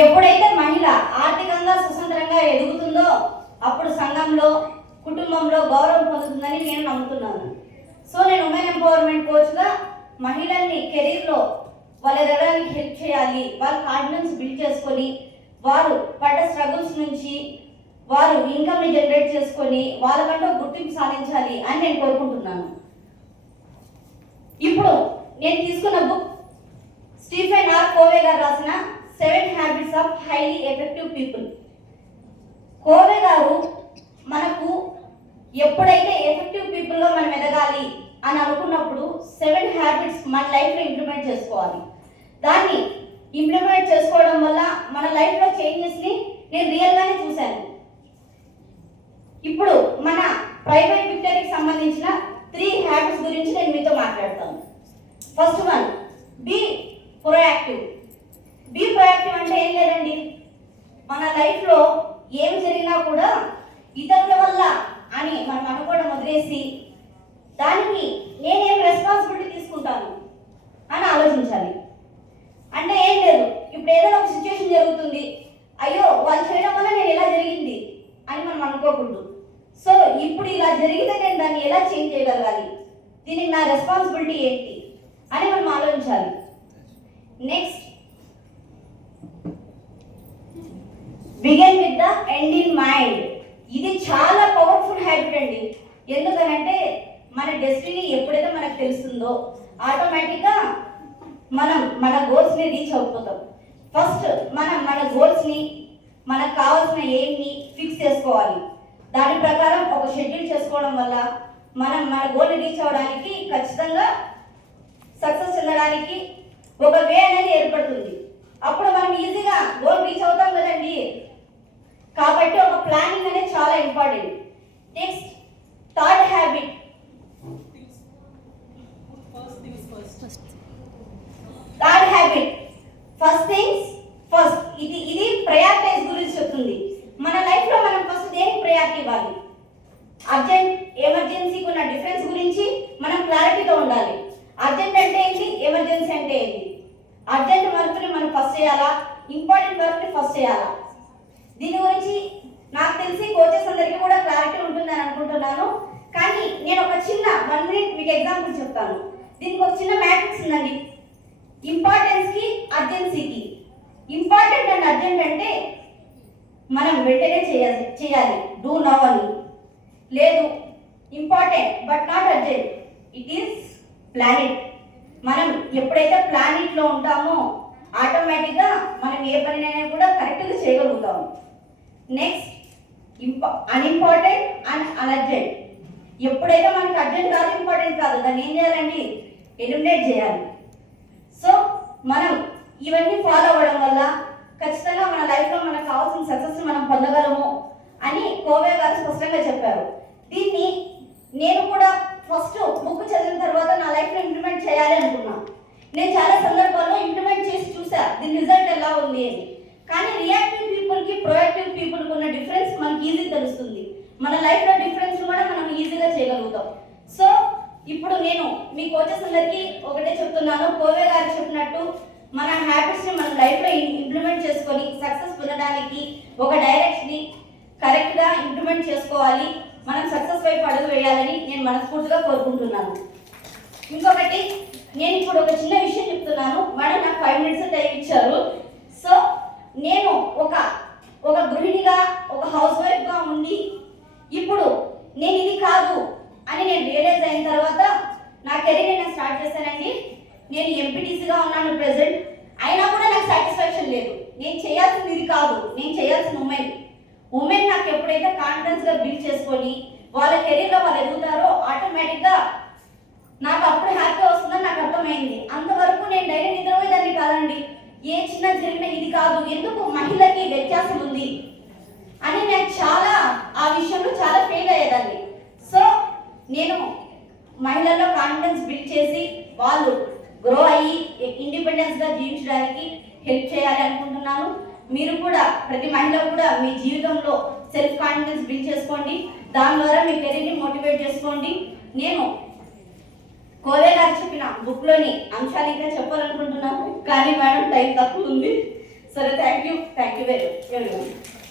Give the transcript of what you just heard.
ఎప్పుడైతే మహిళ ఆర్థికంగా స్వతంత్రంగా ఎదుగుతుందో అప్పుడు సంఘంలో కుటుంబంలో గౌరవం పొందుతుందని నేను నమ్ముతున్నాను. సో నేను ఉమెన్ ఎంపవర్మెంట్ కోచ్గా మహిళల్ని కెరీర్లో వాళ్ళ ఎదగడానికి హెల్ప్ చేయాలి, వాళ్ళ కాన్ఫిడెన్స్ బిల్డ్ చేసుకొని వారు పడ్డ స్ట్రగుల్స్ నుంచి వారు ఇన్కమ్ని జనరేట్ చేసుకొని వాళ్ళకంటూ గుర్తింపు సాధించాలి అని నేను కోరుకుంటున్నాను. ఇప్పుడు నేను తీసుకున్న బుక్ స్టీఫెన్ ఆర్ కోవే గారు రాసిన 7 habits of highly effective people. Covey గారు మనకు ఎప్పుడైతే ఎఫెక్టివ్ పీపుల్గా మనం ఎదగాలి అని అనుకున్నప్పుడు 7 హ్యాబిట్స్ మన లైఫ్లో ఇంప్లిమెంట్ చేసుకోవాలి. దాన్ని ఇంప్లిమెంట్ చేసుకోవడం వల్ల మన లైఫ్లో చేంజెస్ని నేను రియల్గానే చూశాను. ఇప్పుడు మన ప్రైవేట్ విక్టరీకి సంబంధించిన 3 హ్యాబిట్స్ గురించి నేను మీతో మాట్లాడతాను. First one, be proactive. Be proactive అంటే ఏం లేదండి, మన లైఫ్లో ఏం జరిగినా కూడా ఇతరుల వల్ల అని మనం అనుకోవడం వదిలేసి దానికి నేనేం రెస్పాన్సిబిలిటీ తీసుకుంటాను అని ఆలోచించాలి. అంటే ఏం లేదు, ఇప్పుడు ఏదైనా ఒక సిచ్యువేషన్ జరుగుతుంది, అయ్యో వాళ్ళు చేయడం వల్ల నేను ఎలా జరిగింది అని మనం అనుకోకూడదు. సో ఇప్పుడు ఇలా జరిగితే నేను దాన్ని ఎలా చేంజ్ చేయగలగాలి, దీనికి నా రెస్పాన్సిబిలిటీ ఏంటి అని మనం ఆలోచించాలి. Next, begin with the end in mind. ఇది చాలా పవర్ఫుల్ హ్యాబిట్ అండి. ఎందుకనంటే మన డెస్టినీ ఎప్పుడైతే మనకు తెలుస్తుందో ఆటోమేటిక్గా మనం మన గోల్స్ని రీచ్ అయిపోతాం. ఫస్ట్ మన గోల్స్ని మనకు కావాల్సిన ఎయిమ్ని ఫిక్స్ చేసుకోవాలి. దాని ప్రకారం ఒక షెడ్యూల్ చేసుకోవడం వల్ల మనం మన గోల్ని రీచ్ అవ్వడానికి ఖచ్చితంగా సక్సెస్ చెందడానికి ఒక వే అనేది ఏర్పడుతుంది. అప్పుడు మనం ఈజీగా గోల్ రీచ్ అవుతాం కదండి. కాబట్టి ఒక ప్లానింగ్ అనేది చాలా important. Next, third habit, first things first. ఇది ప్రయారిటైజ్ గురించి చెప్తుంది. మన లైఫ్లో మనం ఫస్ట్ దేనికి ప్రయారిటీ ఇవ్వాలి, అర్జెంట్ ఎమర్జెన్సీకి ఉన్న డిఫరెన్స్ గురించి మనం క్లారిటీతో ఉండాలి. అర్జెంట్ అంటే ఏంటి, ఎమర్జెన్సీ అంటే ఏంటి. అర్జెంట్ వర్క్ని మనం ఫస్ట్ చేయాలా, ఇంపార్టెంట్ వర్క్ని ఫస్ట్ చేయాలా, దీని గురించి నాకు తెలిసి కోచెస్ అందరికీ కూడా క్లారిటీ ఉంటుందని అనుకుంటున్నాను. కానీ నేను ఒక చిన్న 1 మినిట్ మీకు ఎగ్జాంపుల్ చెప్తాను. దీనికి ఒక చిన్న మ్యాట్రిక్స్ ఉందండి, ఇంపార్టెన్స్కి అర్జెన్సీకి. ఇంపార్టెంట్ అండ్ అర్జెంట్ అంటే మనం వెంటనే చేయాలి, డూ నౌ అని. లేదు, important but not urgent, it is planet. మనం ఎప్పుడైతే ప్లానెట్లో ఉంటామో ఆటోమేటిక్గా మనం ఏ పనినైనా కూడా కరెక్ట్గా చేయగలుగుతాము. Next, unimportant and unurgent. ఎప్పుడైతే మనకి అర్జెంట్ కాదు, ఇంపార్టెంట్ కాదు, దాన్ని ఏం చేయాలండి, ఎలిమినేట్ చేయాలి. సో మనం ఇవన్నీ ఫాలో అవ్వడం వల్ల ఖచ్చితంగా మన లైఫ్లో మనకు కావాల్సిన సక్సెస్ మనం పొందగలము అని కోవే గారు స్పష్టంగా చెప్పారు. దీన్ని నేను కూడా ఫస్ట్ బుక్ చదివిన తర్వాత నా లైఫ్లో ఇంప్లిమెంట్ చేయాలి అనుకున్నా. నేను చాలా సందర్భాల్లో ఇంప్లిమెంట్ చేసి చూసా దీని రిజల్ట్ ఎలా ఉంది అని. కానీ రియాక్టివ్ పీపుల్కి ప్రొయాక్టివ్ పీపుల్కి ఉన్న డిఫరెన్స్ మనకి ఈజీ తెలుస్తుంది. మన లైఫ్లో డిఫరెన్స్ కూడా మనం ఈజీగా చేయగలుగుతాం. సో ఇప్పుడు నేను మీ కోచెస్ అందరికీ ఒకటే చెప్తున్నాను, కోవే గారు చెప్పినట్టు మన హ్యాబిట్స్ని మన లైఫ్లో ఇంప్లిమెంట్ చేసుకొని సక్సెస్ పొందడానికి ఒక డైరెక్షన్ని కరెక్ట్గా ఇంప్లిమెంట్ చేసుకోవాలి, మనం సక్సెస్ వైపు అడుగు వేయాలని నేను మనస్ఫూర్తిగా కోరుకుంటున్నాను. ఇంకొకటి, నేను ఇప్పుడు ఒక చిన్న విషయం చెప్తున్నాను. మేడం నాకు 5 మినిట్స్ టైం ఇచ్చారు. సో నేను ఒక గృహిణిగా, ఒక హౌస్ వైఫ్గా ఉండి ఇప్పుడు నేను ఇది కాదు అని నేను రియలైజ్ అయిన తర్వాత నా కెరీర్ నేను స్టార్ట్ చేశానండి. నేను ఎంపీటీసీగా ఉన్నాను ప్రెసెంట్. అయినా కూడా నాకు సాటిస్ఫాక్షన్ లేదు. నేను చేయాల్సింది ఇది కాదు, నేను చేయాల్సిన ఉమెన్ నాకు ఎప్పుడైతే కాన్ఫిడెన్స్గా బిల్డ్ చేసుకొని వాళ్ళ కెరీర్లో వాళ్ళు ఎదుగుతారో ఆటోమేటిక్గా నాకు అప్పుడు హ్యాపీ వస్తుందని నాకు అర్థమైంది. అంతవరకు నేను డైలీ నిద్రపోయేదాన్ని కాదండి. ఏ చిన్న జరిగిన ఇది కాదు, ఎందుకు మహిళకి వ్యత్యాసం ఉంది అని నేను చాలా ఆ విషయంలో చాలా ఫెయిల్ అయ్యేదాన్ని. సో నేను మహిళల్లో కాన్ఫిడెన్స్ బిల్డ్ చేసి వాళ్ళు గ్రో అయ్యి ఇండిపెండెన్స్గా జీవించడానికి హెల్ప్ చేయాలి అనుకుంటున్నాను. మీరు కూడా, ప్రతి మహిళ కూడా మీ జీవితంలో సెల్ఫ్ కాన్ఫిడెన్స్ బిల్డ్ చేసుకోండి. దాని ద్వారా మీ కెరీర్ని మోటివేట్ చేసుకోండి. నేను కోవే గారు చెప్పిన బుక్లోని అంశాలు ఇంకా చెప్పాలనుకుంటున్నాను, కానీ మేడం టైం తక్కువ ఉంది. సరే థ్యాంక్ యూ వెరీ మచ్.